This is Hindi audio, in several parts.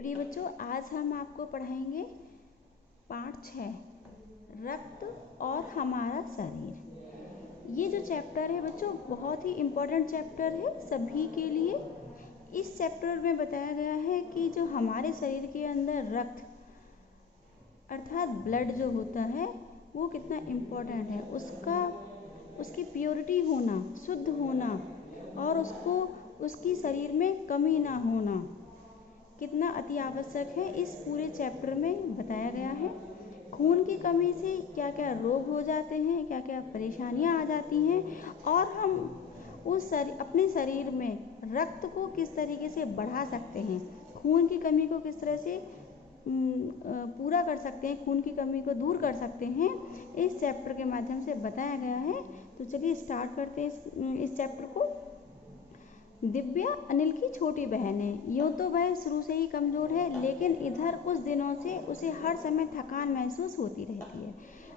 प्रिय बच्चों, आज हम आपको पढ़ाएंगे पाठ 6 रक्त और हमारा शरीर। ये जो चैप्टर है बच्चों बहुत ही इम्पोर्टेंट चैप्टर है सभी के लिए। इस चैप्टर में बताया गया है कि जो हमारे शरीर के अंदर रक्त अर्थात ब्लड जो होता है वो कितना इम्पोर्टेंट है, उसकी प्योरिटी होना, शुद्ध होना और उसकी शरीर में कमी ना होना कितना अति आवश्यक है, इस पूरे चैप्टर में बताया गया है। खून की कमी से क्या क्या रोग हो जाते हैं, क्या क्या परेशानियां आ जाती हैं और हम अपने शरीर में रक्त को किस तरीके से बढ़ा सकते हैं, खून की कमी को किस तरह से पूरा कर सकते हैं, खून की कमी को दूर कर सकते हैं, इस चैप्टर के माध्यम से बताया गया है। तो चलिए स्टार्ट करते हैं इस चैप्टर को। दिव्या अनिल की छोटी बहन है। यूँ तो वह शुरू से ही कमज़ोर है, लेकिन इधर कुछ दिनों से उसे हर समय थकान महसूस होती रहती है।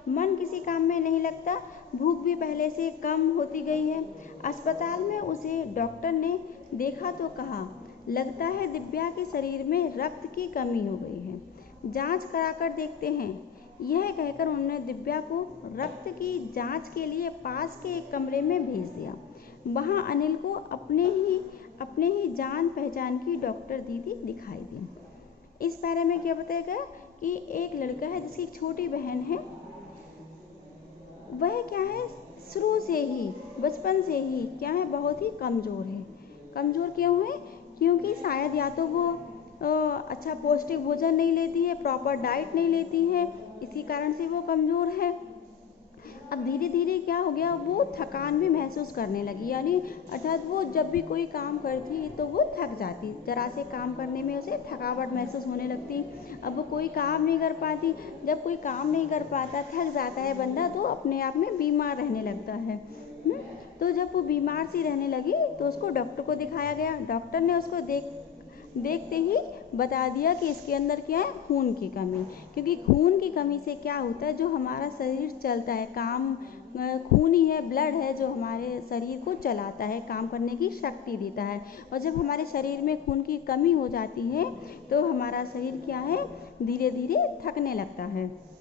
मन किसी काम में नहीं लगता, भूख भी पहले से कम होती गई है। अस्पताल में उसे डॉक्टर ने देखा तो कहा, लगता है दिव्या के शरीर में रक्त की कमी हो गई है, जांच कराकर देखते हैं। यह कहकर उन्होंने दिव्या को रक्त की जांच के लिए पास के एक कमरे में भेज दिया। वहाँ अनिल को अपने ही जान पहचान की डॉक्टर दीदी दिखाई दी। इस बारे में क्या बताया गया कि एक लड़का है जिसकी एक छोटी बहन है, वह क्या है शुरू से ही बचपन से ही क्या है बहुत ही कमज़ोर है। कमज़ोर क्यों है? क्योंकि शायद या तो वो अच्छा पौष्टिक भोजन नहीं लेती है, प्रॉपर डाइट नहीं लेती है, इसी कारण से वो कमज़ोर है। अब धीरे धीरे क्या हो गया, वो थकान भी महसूस करने लगी, यानी अर्थात वो जब भी कोई काम करती तो वो थक जाती, जरा से काम करने में उसे थकावट महसूस होने लगती। अब वो कोई काम नहीं कर पाती, जब कोई काम नहीं कर पाता, थक जाता है बंदा, तो अपने आप में बीमार रहने लगता है। तो जब वो बीमार सी रहने लगी तो उसको डॉक्टर को दिखाया गया। डॉक्टर ने उसको देखते ही बता दिया कि इसके अंदर क्या है, खून की कमी। क्योंकि खून की कमी से क्या होता है, जो हमारा शरीर चलता है, काम खून ही है, ब्लड है जो हमारे शरीर को चलाता है, काम करने की शक्ति देता है। और जब हमारे शरीर में खून की कमी हो जाती है तो हमारा शरीर क्या है, धीरे धीरे थकने लगता है।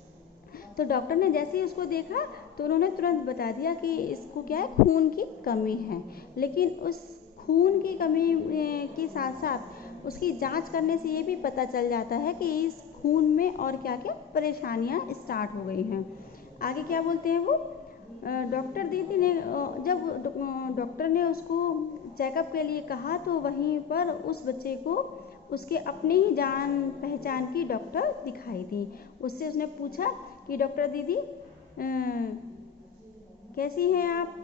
तो डॉक्टर ने जैसे ही उसको देखा तो उन्होंने तुरंत बता दिया कि इसको क्या है, खून की कमी है। लेकिन उस खून की कमी के साथ साथ उसकी जांच करने से ये भी पता चल जाता है कि इस खून में और क्या क्या परेशानियां स्टार्ट हो गई हैं। आगे क्या बोलते हैं वो डॉक्टर दीदी ने जब डॉक्टर ने उसको चेकअप के लिए कहा तो वहीं पर उस बच्चे को उसके अपने ही जान पहचान की डॉक्टर दिखाई दी। उससे उसने पूछा कि डॉक्टर दीदी कैसी हैं आप?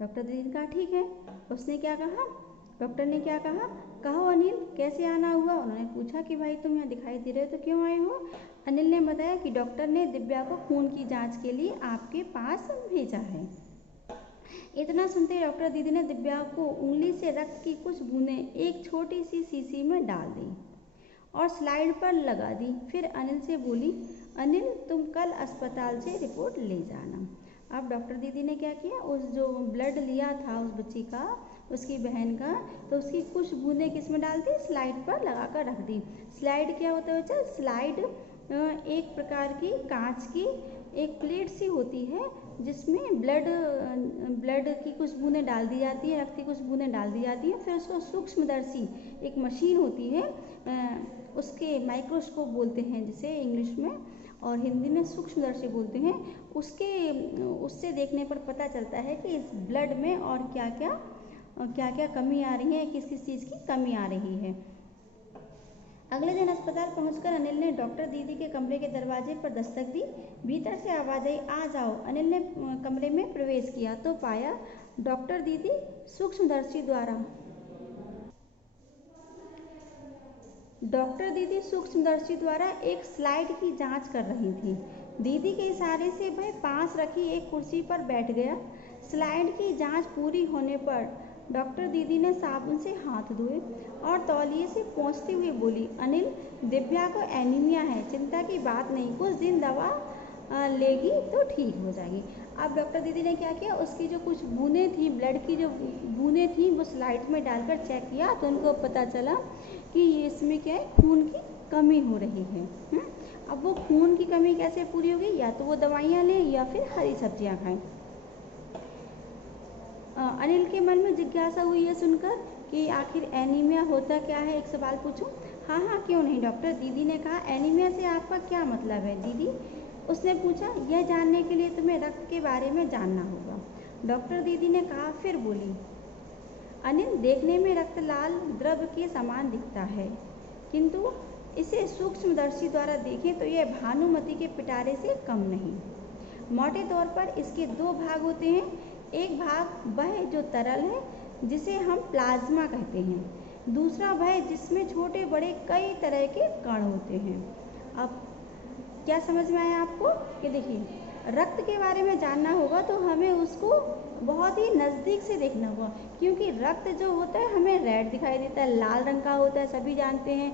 डॉक्टर दीदी ने कहा ठीक है। उसने क्या कहा, डॉक्टर ने क्या कहा, कहो अनिल कैसे आना हुआ? उन्होंने पूछा कि भाई तुम यहाँ दिखाई दे रहे हो तो क्यों आए हो? अनिल ने बताया कि डॉक्टर ने दिव्या को खून की जांच के लिए आपके पास भेजा है। इतना सुनते ही डॉक्टर दीदी ने दिव्या को उंगली से रक्त की कुछ बूंदें एक छोटी सी शीशी में डाल दी और स्लाइड पर लगा दी। फिर अनिल से बोली, अनिल तुम कल अस्पताल से रिपोर्ट ले जाना। अब डॉक्टर दीदी ने क्या किया, उस जो ब्लड लिया था उस बच्ची का, उसकी बहन का, तो उसकी कुछ बूंदें किस में डाल दी, स्लाइड पर लगा कर रख दी। स्लाइड क्या होता है बच्चा? स्लाइड एक प्रकार की कांच की एक प्लेट सी होती है जिसमें ब्लड की कुछ बूंदें डाल दी जाती है, रक्त की कुछ बूंदें डाल दी जाती हैं। फिर उसको सूक्ष्मदर्शी एक मशीन होती है, उसके माइक्रोस्कोप बोलते हैं जिसे इंग्लिश में, और हिंदी में सूक्ष्मदर्शी बोलते हैं। उससे देखने पर पता चलता है कि इस ब्लड में और क्या क्या कमी आ रही है, किस किस चीज़ की कमी आ रही है। अगले दिन अस्पताल पहुंचकर अनिल ने डॉक्टर दीदी के कमरे के दरवाजे पर दस्तक दी। भीतर से आवाज आई, आ जाओ। अनिल ने कमरे में प्रवेश किया तो पाया डॉक्टर दीदी सूक्ष्मदर्शी द्वारा एक स्लाइड की जांच कर रही थी। दीदी के इशारे से वह पास रखी एक कुर्सी पर बैठ गया। स्लाइड की जांच पूरी होने पर डॉक्टर दीदी ने साबुन से हाथ धोए और तौलिए से पोंछती हुई बोली, अनिल दिव्या को एनीमिया है, चिंता की बात नहीं, कुछ दिन दवा लेगी तो ठीक हो जाएगी। अब डॉक्टर दीदी ने क्या किया, उसकी जो कुछ बूंदें थी, ब्लड की जो बूंदें थी, वो स्लाइड में डालकर चेक किया तो उनको पता चला कि ये इसमें क्या है, खून की कमी हो रही है। अब वो खून की कमी कैसे पूरी होगी, या तो वो दवाइयाँ लें या फिर हरी सब्जियाँ खाएं। अनिल के मन में जिज्ञासा हुई है सुनकर कि आखिर एनीमिया होता क्या है, एक सवाल पूछूं। हाँ हाँ क्यों नहीं डॉक्टर, दीदी ने कहा। एनीमिया से आपका क्या मतलब है दीदी, उसने पूछा। यह जानने के लिए तुम्हें रक्त के बारे में जानना होगा, डॉक्टर दीदी ने कहा। फिर बोली, अनिल देखने में रक्त लाल द्रव के समान दिखता है, किंतु इसे सूक्ष्मदर्शी द्वारा देखें तो यह भानुमति के पिटारे से कम नहीं। मोटे तौर पर इसके दो भाग होते हैं। एक भाग वह जो तरल है जिसे हम प्लाज्मा कहते हैं, दूसरा वह जिसमें छोटे बड़े कई तरह के कण होते हैं। अब क्या समझ में आया आपको कि देखिए रक्त के बारे में जानना होगा तो हमें उसको बहुत ही नज़दीक से देखना होगा, क्योंकि रक्त जो होता है हमें रेड दिखाई देता है, लाल रंग का होता है, सभी जानते हैं।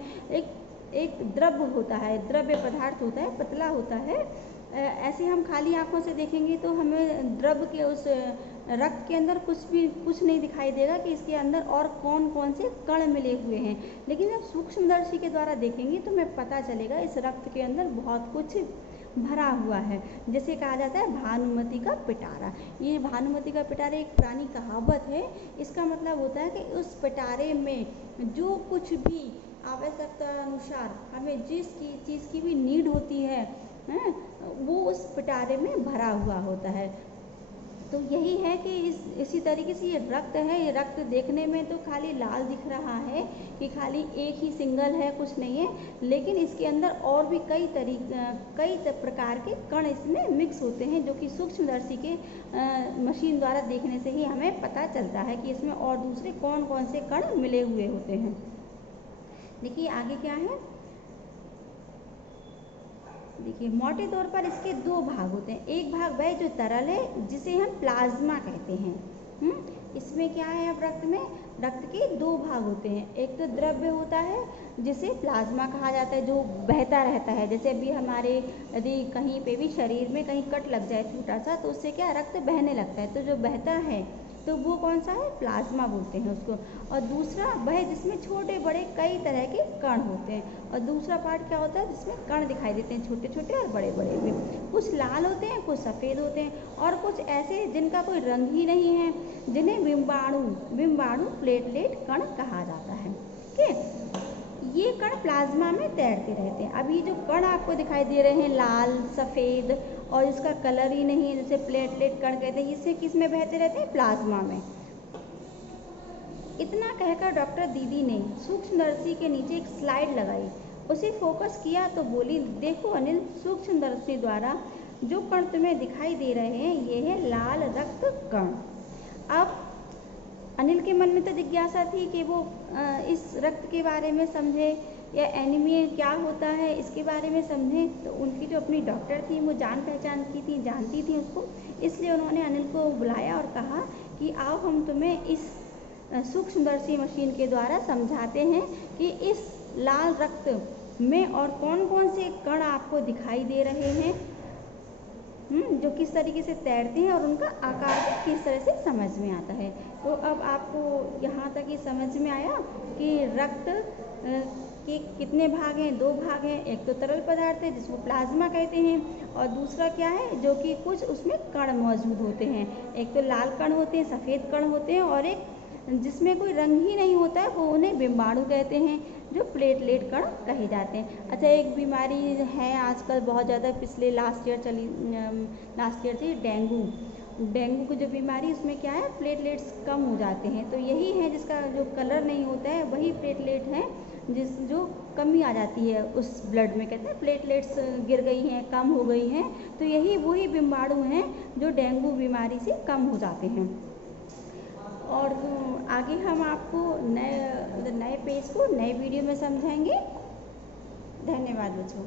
एक द्रव होता है, द्रव्य पदार्थ होता है, पतला होता है। ऐसे हम खाली आंखों से देखेंगे तो हमें द्रव के उस रक्त के अंदर कुछ नहीं दिखाई देगा कि इसके अंदर और कौन कौन से कण मिले हुए हैं। लेकिन जब सूक्ष्मदर्शी के द्वारा देखेंगे तो हमें पता चलेगा इस रक्त के अंदर बहुत कुछ भरा हुआ है, जिसे कहा जाता है भानुमति का पिटारा। ये भानुमति का पिटारा एक पुरानी कहावत है। इसका मतलब होता है कि उस पिटारे में जो कुछ भी आवश्यकता अनुसार हमें जिस चीज़ की भी नीड होती है, वो उस पिटारे में भरा हुआ होता है। तो यही है कि इसी तरीके से ये रक्त है। ये रक्त देखने में तो खाली लाल दिख रहा है कि खाली एक ही सिंगल है, कुछ नहीं है, लेकिन इसके अंदर और भी कई प्रकार के कण इसमें मिक्स होते हैं, जो कि सूक्ष्मदर्शी के मशीन द्वारा देखने से ही हमें पता चलता है कि इसमें और दूसरे कौन कौन से कण मिले हुए होते हैं। देखिए आगे क्या है, देखिए मोटे तौर पर इसके दो भाग होते हैं। एक भाग वह जो तरल है जिसे हम प्लाज्मा कहते हैं। इसमें क्या है, अब रक्त के दो भाग होते हैं। एक तो द्रव्य होता है जिसे प्लाज्मा कहा जाता है, जो बहता रहता है। जैसे अभी हमारे यदि कहीं पे भी शरीर में कहीं कट लग जाए छोटा सा, तो उससे क्या रक्त बहने लगता है, तो जो बहता है तो वो कौन सा है, प्लाज्मा बोलते हैं उसको। और दूसरा वह जिसमें छोटे बड़े कई तरह के कण होते हैं। और दूसरा पार्ट क्या होता है, जिसमें कण दिखाई देते हैं, छोटे छोटे और बड़े बड़े भी। कुछ लाल होते हैं, कुछ सफ़ेद होते हैं, और कुछ ऐसे जिनका कोई रंग ही नहीं है, जिन्हें बिंबाणु प्लेटलेट कण कहा जाता है। ठीक है, ये कण प्लाज्मा में तैरते रहते हैं। अब ये जो कण आपको दिखाई दे रहे हैं, लाल सफ़ेद, और इसका कलर ही नहीं है, जैसे प्लेटलेट कण कहते हैं, इससे किस में बहते रहते हैं, प्लाज्मा में। इतना कहकर डॉक्टर दीदी ने सूक्ष्मदर्शी के नीचे एक स्लाइड लगाई, उसे फोकस किया तो बोली, देखो अनिल, सूक्ष्मदर्शी द्वारा जो कण तुम्हें दिखाई दे रहे हैं ये है लाल रक्त कण। अब अनिल के मन में तो जिज्ञासा थी कि वो इस रक्त के बारे में समझे, या एनीमिया क्या होता है इसके बारे में समझे। तो उनकी जो अपनी डॉक्टर थी वो जान पहचान की थी, जानती थी उसको, इसलिए उन्होंने अनिल को बुलाया और कहा कि आओ हम तुम्हें इस सूक्ष्मदर्शी मशीन के द्वारा समझाते हैं कि इस लाल रक्त में और कौन कौन से कण आपको दिखाई दे रहे हैं, जो किस तरीके से तैरते हैं और उनका आकार भी किस तरह से समझ में आता है। तो अब आपको यहाँ तक ये समझ में आया कि रक्त के कितने भाग हैं, दो भाग हैं। एक तो तरल पदार्थ है जिसको प्लाज्मा कहते हैं, और दूसरा क्या है, जो कि कुछ उसमें कण मौजूद होते हैं। एक तो लाल कण होते हैं, सफ़ेद कण होते हैं, और एक जिसमें कोई रंग ही नहीं होता है, वो उन्हें बिंबाणु कहते हैं, जो प्लेटलेट कण कहे जाते हैं। अच्छा, एक बीमारी है आजकल बहुत ज़्यादा, पिछले लास्ट ईयर थी डेंगू की जो बीमारी, उसमें क्या है, प्लेटलेट्स कम हो जाते हैं। तो यही है जिसका जो कलर नहीं होता है, वही प्लेटलेट है जो कमी आ जाती है उस ब्लड में, कहते हैं प्लेटलेट्स गिर गई हैं, कम हो गई हैं। तो यही वही बिंबाणु हैं जो डेंगू बीमारी से कम हो जाते हैं। और आगे हम आपको नए पेज को नए वीडियो में समझाएंगे। धन्यवाद बच्चों।